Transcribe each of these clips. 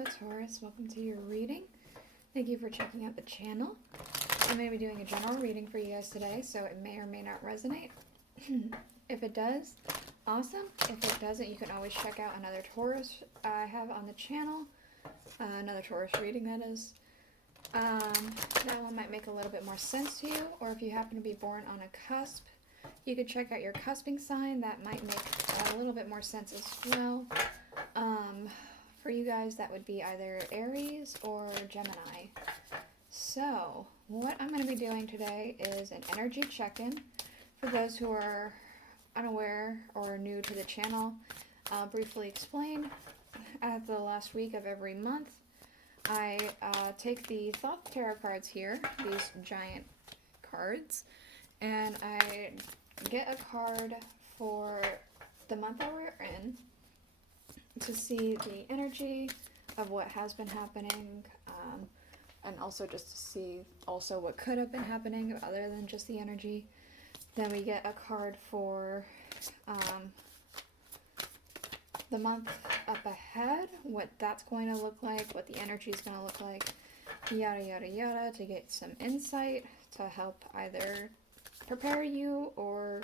Hello Taurus, welcome to your reading. Thank you for checking out the channel. I'm going to be doing a general reading for you guys today, so it may or may not resonate. If it does, awesome. If it doesn't, you can always check out another Taurus I have on the channel. Another Taurus reading, that is. That one might make a little bit more sense to you, or if you happen to be born on a cusp, you could check out your cusping sign. That might make a little bit more sense as well. For you guys, that would be either Aries or Gemini. So, what I'm going to be doing today is an energy check-in. For those who are unaware or new to the channel, I'll briefly explain. At the last week of every month, I take the Thoth tarot cards here, these giant cards, and I get a card for the month that we're in to see the energy of what has been happening, and also just to see also what could have been happening other than just the energy. Then we get a card for the month up ahead, what that's going to look like, what the energy is going to look like, yada yada yada, to get some insight to help either prepare you or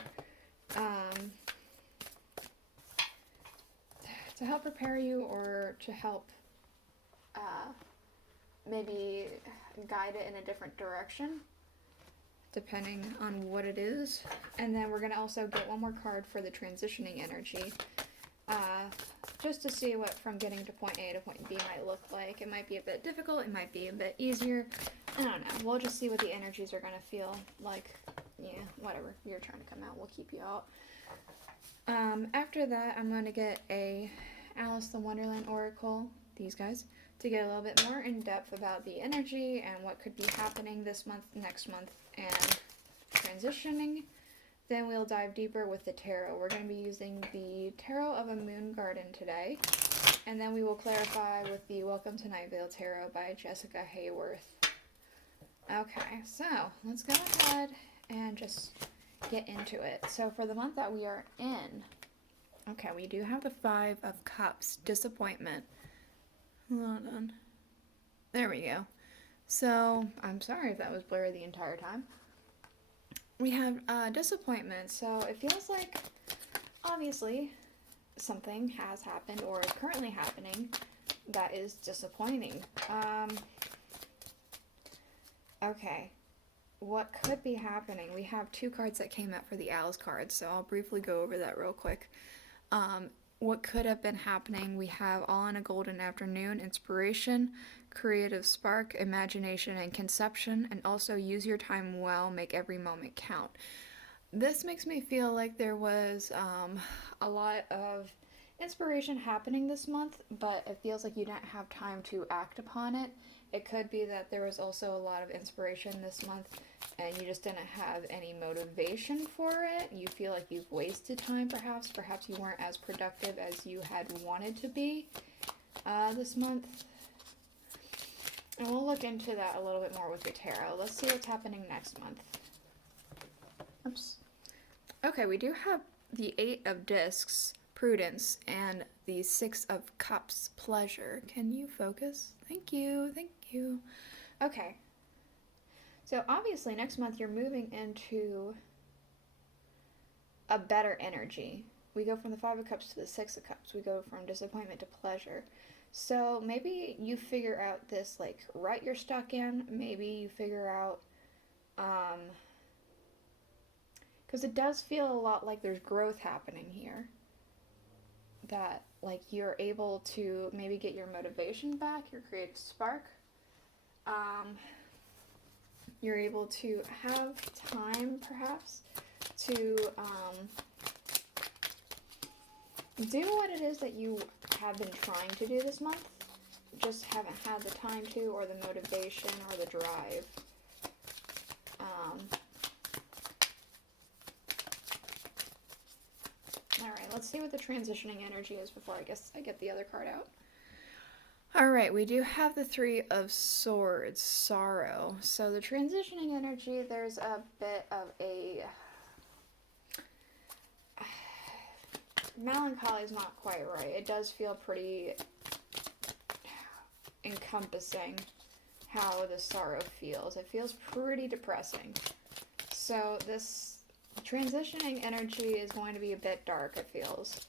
to help maybe guide it in a different direction, depending on what it is. And then we're going to also get one more card for the transitioning energy, just to see what from getting to point A to point B might look like. It might be a bit difficult, it might be a bit easier, I don't know. We'll just see what the energies are going to feel like. Yeah, whatever you're trying to come out, we'll keep you out. After that, I'm going to get a Alice the Wonderland Oracle, these guys, to get a little bit more in depth about the energy and what could be happening this month, next month, and transitioning. Then we'll dive deeper with the tarot. We're going to be using the Tarot of a Moon Garden today, and then we will clarify with the Welcome to Night Vale Tarot by Jessica Hayworth. Okay, so let's go ahead and just get into it. So for the month that we are in, okay, we do have the Five of Cups, disappointment. Hold on. There we go. So, I'm sorry if that was blurry the entire time. We have disappointment. So, it feels like, obviously, something has happened or is currently happening that is disappointing. Okay. What could be happening? We have two cards that came out for the Alice cards, so I'll briefly go over that real quick. What could have been happening? We have All in a Golden Afternoon, inspiration, creative spark, imagination, and conception, and also use your time well, make every moment count. This makes me feel like there was a lot of inspiration happening this month, but it feels like you didn't have time to act upon it. It could be that there was also a lot of inspiration this month and you just didn't have any motivation for it. You feel like you've wasted time, perhaps. Perhaps you weren't as productive as you had wanted to be this month. And we'll look into that a little bit more with the tarot. Let's see what's happening next month. Oops. Okay, we do have the Eight of Discs, prudence, and the Six of Cups, pleasure. Can you focus? Thank you, thank you. Okay. So obviously next month you're moving into a better energy. We go from the Five of Cups to the Six of Cups. We go from disappointment to pleasure. So maybe you figure out this like rut you're stuck in. Maybe you figure out, because it does feel a lot like there's growth happening here. That like you're able to maybe get your motivation back, your creative spark. You're able to have time, perhaps, to do what it is that you have been trying to do this month. Just haven't had the time to, or the motivation, or the drive. Alright, let's see what the transitioning energy is before I get the other card out. Alright, we do have the Three of Swords, sorrow. So the transitioning energy, there's a bit of a melancholy is not quite right. It does feel pretty encompassing how the sorrow feels. It feels pretty depressing. So this transitioning energy is going to be a bit dark, it feels.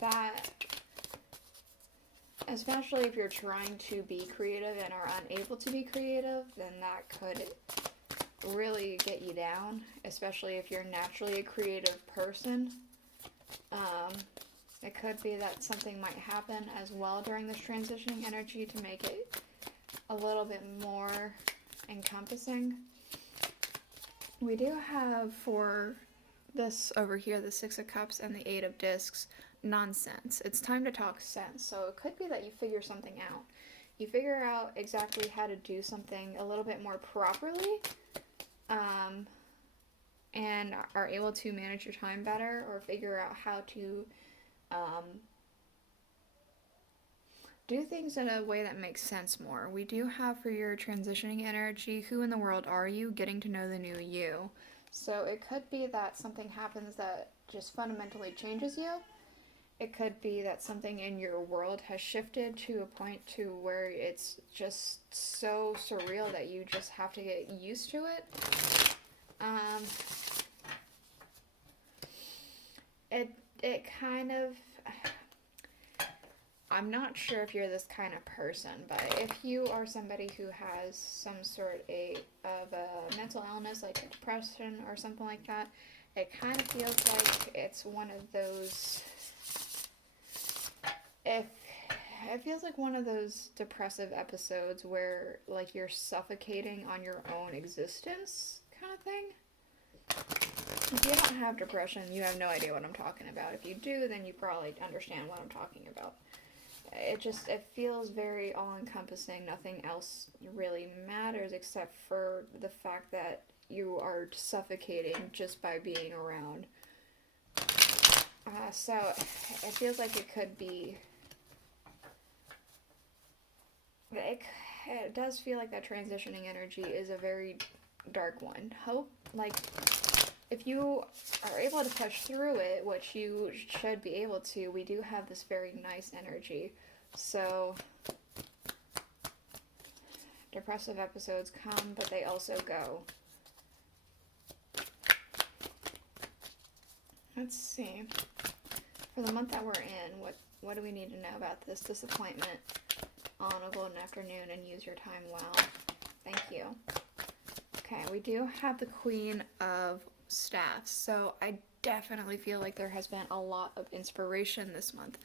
That, especially if you're trying to be creative and are unable to be creative, then that could really get you down, especially if you're naturally a creative person. It could be that something might happen as well during this transitioning energy to make it a little bit more encompassing. We do have for this over here, the Six of Cups and the Eight of Discs, nonsense. It's time to talk sense. So it could be that you figure something out. You figure out exactly how to do something a little bit more properly, and are able to manage your time better, or figure out how to do things in a way that makes sense more. We do have for your transitioning energy, who in the world are you? Getting to know the new you. So it could be that something happens that just fundamentally changes you. It could be that something in your world has shifted to a point to where it's just so surreal that you just have to get used to it. It kind of, I'm not sure if you're this kind of person, but if you are somebody who has some sort of a mental illness, like depression or something like that, it kind of feels like it's one of those, it feels like one of those depressive episodes where like you're suffocating on your own existence kind of thing. If you don't have depression, you have no idea what I'm talking about. If you do, then you probably understand what I'm talking about. It feels very all-encompassing. Nothing else really matters except for the fact that you are suffocating just by being around. So it feels like it could be... It does feel like that transitioning energy is a very dark one. If you are able to push through it, which you should be able to, we do have this very nice energy. So, depressive episodes come, but they also go. Let's see. For the month that we're in, what do we need to know about this disappointment on a golden afternoon and use your time well? Thank you. Okay, we do have the Queen of Staffs, so I definitely feel like there has been a lot of inspiration this month.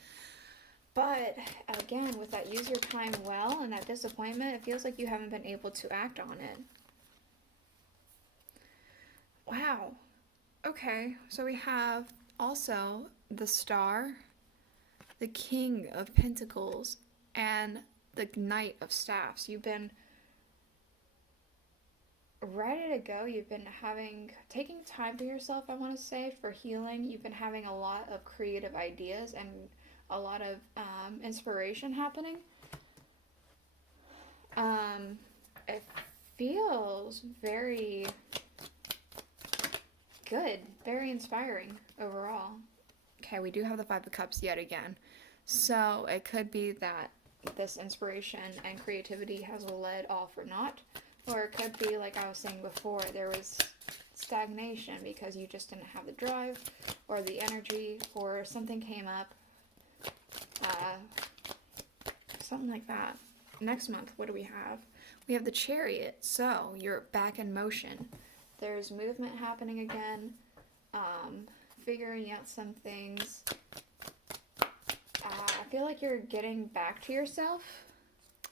But again, with that use your time well and that disappointment, it feels like you haven't been able to act on it. Wow. Okay, so we have also the Star, the King of Pentacles, and the Knight of Staffs. You've been ready to go. You've been taking time for yourself, I want to say, for healing. You've been having a lot of creative ideas and a lot of inspiration happening. It feels very good, very inspiring overall. Okay, we do have the Five of Cups yet again. So it could be that this inspiration and creativity has led all for naught. Or it could be, like I was saying before, there was stagnation because you just didn't have the drive or the energy, or something came up. Something like that. Next month, what do we have? We have the Chariot. So you're back in motion. There's movement happening again. Figuring out some things. I feel like you're getting back to yourself.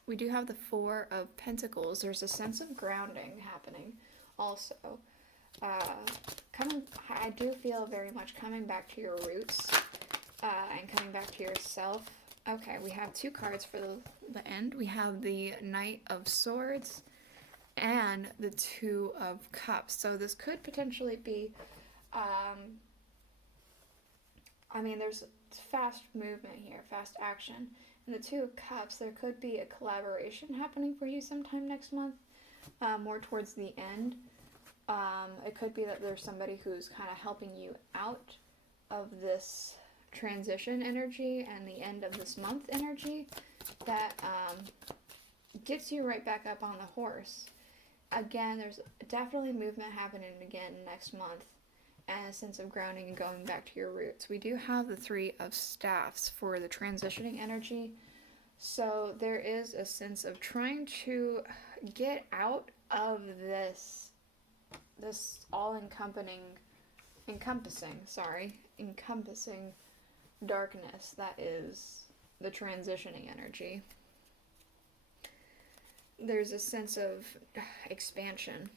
We do have the Four of Pentacles. There's a sense of grounding happening also. I do feel very much coming back to your roots and coming back to yourself. Okay, we have two cards for the end. We have the Knight of Swords and the Two of Cups. So this could potentially be, there's fast movement here, fast action. In the Two of Cups, there could be a collaboration happening for you sometime next month, more towards the end. It could be that there's somebody who's kind of helping you out of this transition energy and the end of this month energy that gets you right back up on the horse. Again, there's definitely movement happening again next month and a sense of grounding and going back to your roots. We do have the Three of Staffs for the transitioning energy. So there is a sense of trying to get out of this all-encompassing darkness that is the transitioning energy. There's a sense of expansion.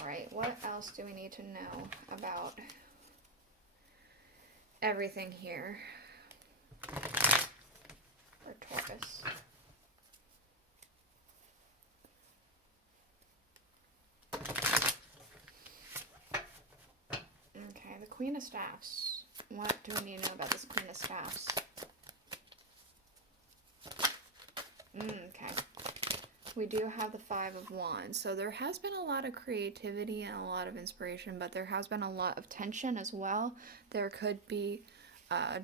Alright, what else do we need to know about everything here for Taurus? Okay, the Queen of Staffs. What do we need to know about this Queen of Staffs? Okay. We do have the Five of Wands. So there has been a lot of creativity and a lot of inspiration, but there has been a lot of tension as well. There could be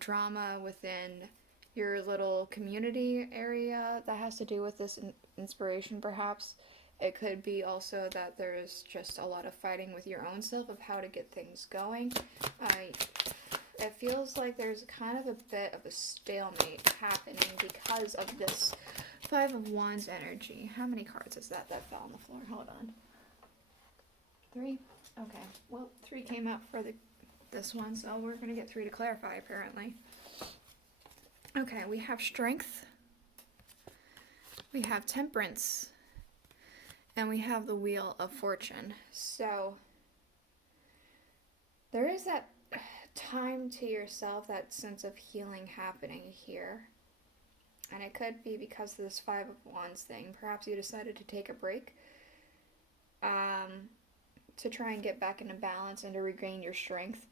drama within your little community area that has to do with this inspiration, perhaps. It could be also that there's just a lot of fighting with your own self of how to get things going. It feels like there's kind of a bit of a stalemate happening because of this Five of Wands energy. How many cards is that fell on the floor? Hold on. 3? Okay. Well, 3 came out for this one, so we're going to get 3 to clarify, apparently. Okay, we have Strength. We have Temperance. And we have the Wheel of Fortune. So, there is that time to yourself, that sense of healing happening here. And it could be because of this Five of Wands thing. Perhaps you decided to take a break to try and get back into balance and to regain your strength.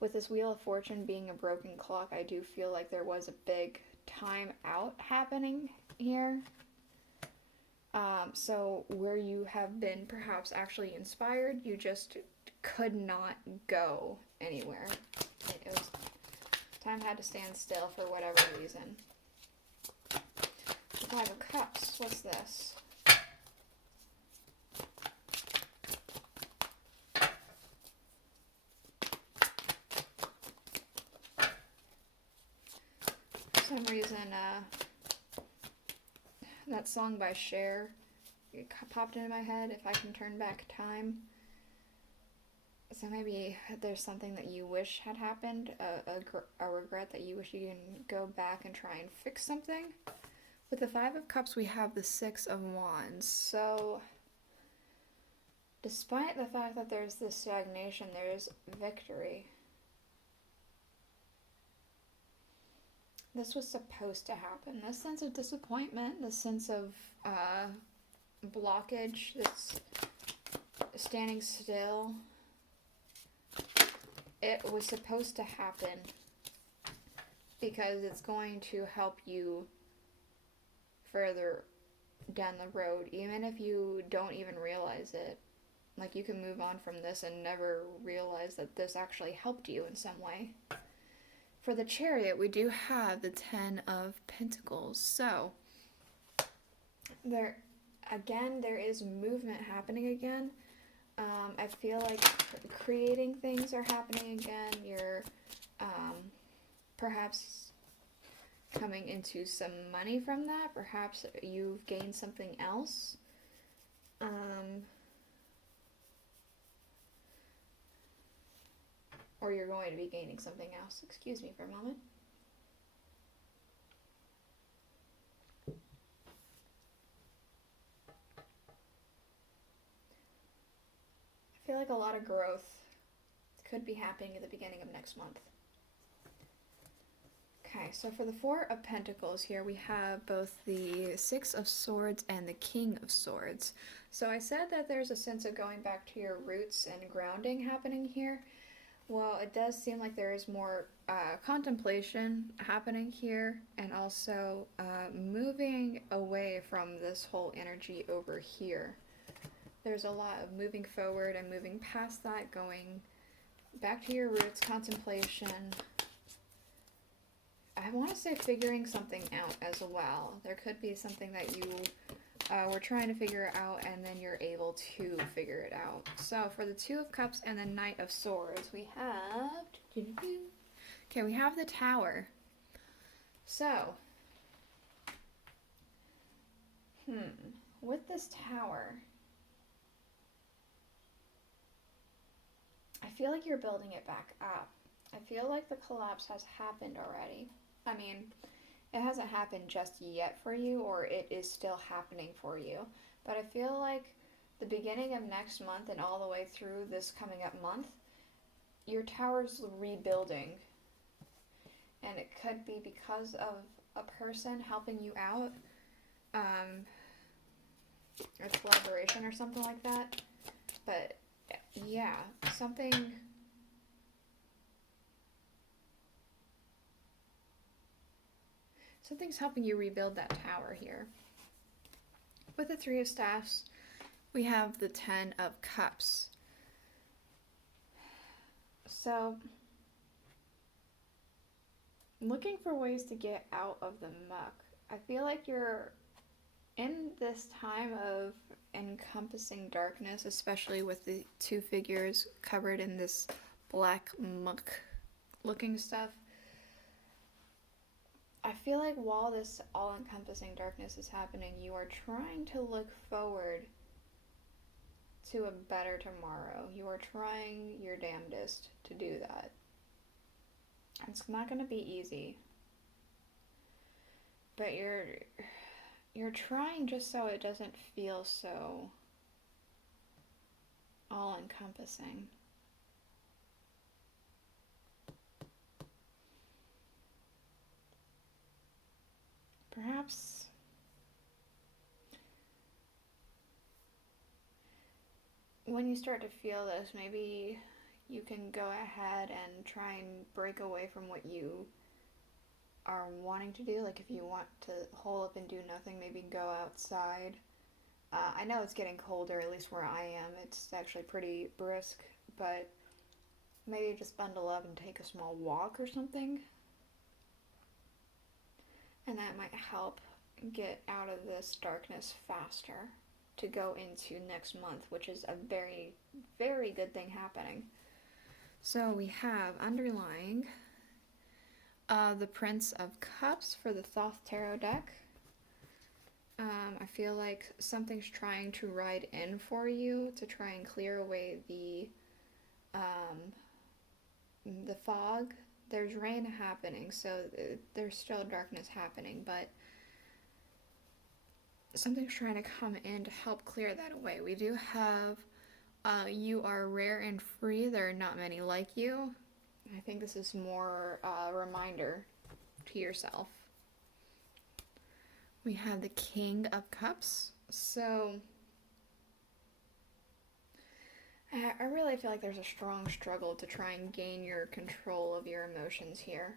With this Wheel of Fortune being a broken clock, I do feel like there was a big time out happening here. So where you have been perhaps actually inspired, you just could not go anywhere. It was, time had to stand still for whatever reason. The Five of Cups, what's this? For some reason, that song by Cher popped into my head, If I Can Turn Back Time. So maybe there's something that you wish had happened, a regret that you wish you can go back and try and fix something. With the Five of Cups, we have the Six of Wands. So, despite the fact that there's this stagnation, there's victory. This was supposed to happen. This sense of disappointment, this sense of blockage, this standing still, it was supposed to happen because it's going to help you further down the road, even if you don't even realize it. Like, you can move on from this and never realize that this actually helped you in some way. For the Chariot, we do have the Ten of Pentacles. So, there is movement happening again. I feel like creating things are happening again. You're perhaps coming into some money from that. Perhaps you've gained something else. Or you're going to be gaining something else. Excuse me for a moment. I feel like a lot of growth could be happening at the beginning of next month. Okay, so for the Four of Pentacles here, we have both the Six of Swords and the King of Swords. So I said that there's a sense of going back to your roots and grounding happening here. Well, it does seem like there is more contemplation happening here, and also moving away from this whole energy over here. There's a lot of moving forward and moving past that, going back to your roots, contemplation. I want to say figuring something out as well. There could be something that you were trying to figure out and then you're able to figure it out. So for the Two of Cups and the Knight of Swords, we have... Okay, we have the Tower. So, with this Tower, I feel like you're building it back up. I feel like the collapse has happened already. I mean, it hasn't happened just yet for you, or it is still happening for you. But I feel like the beginning of next month and all the way through this coming up month, your tower's rebuilding. And it could be because of a person helping you out, or collaboration or something like that. But yeah, something's helping you rebuild that tower here. With the Three of Staffs, we have the Ten of Cups. So, looking for ways to get out of the muck. I feel like you're in this time of encompassing darkness, especially with the two figures covered in this black muck looking stuff. I feel like while this all-encompassing darkness is happening, you are trying to look forward to a better tomorrow. You are trying your damnedest to do that. It's not going to be easy. But you're trying just so it doesn't feel so all-encompassing. Perhaps when you start to feel this, maybe you can go ahead and try and break away from what you are wanting to do. Like if you want to hole up and do nothing, maybe go outside. I know it's getting colder, at least where I am. It's actually pretty brisk, but maybe just bundle up and take a small walk or something. And that might help get out of this darkness faster to go into next month, which is a very, very good thing happening. So we have underlying the Prince of Cups for the Thoth Tarot deck. I feel like something's trying to ride in for you to try and clear away the fog. There's rain happening, so there's still darkness happening, but something's trying to come in to help clear that away. We do have you are rare and free. There are not many like you. I think this is more a reminder to yourself. We have the King of Cups. So I really feel like there's a strong struggle to try and gain your control of your emotions here.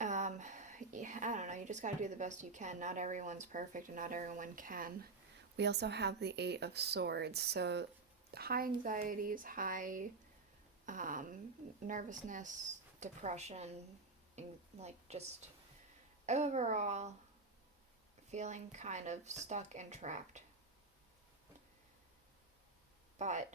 Yeah, I don't know, you just gotta do the best you can. Not everyone's perfect and not everyone can. We also have the Eight of Swords, so high anxieties, high nervousness, depression, and like just overall feeling kind of stuck and trapped. But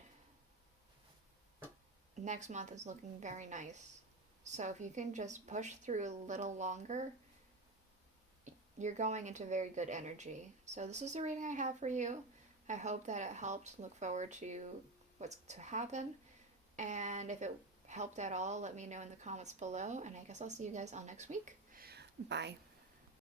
next month is looking very nice. So if you can just push through a little longer, you're going into very good energy. So this is the reading I have for you. I hope that it helped. Look forward to what's to happen. And if it helped at all, let me know in the comments below. And I guess I'll see you guys all next week. Bye.